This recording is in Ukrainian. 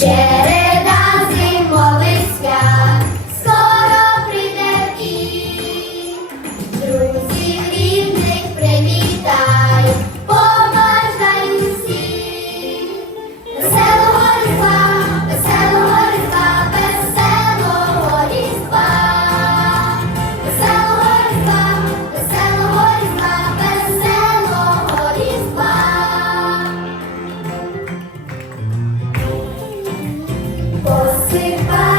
Череда зимових свят скоро прийде друзів рідних привітай, побажаю всіх. Sit by.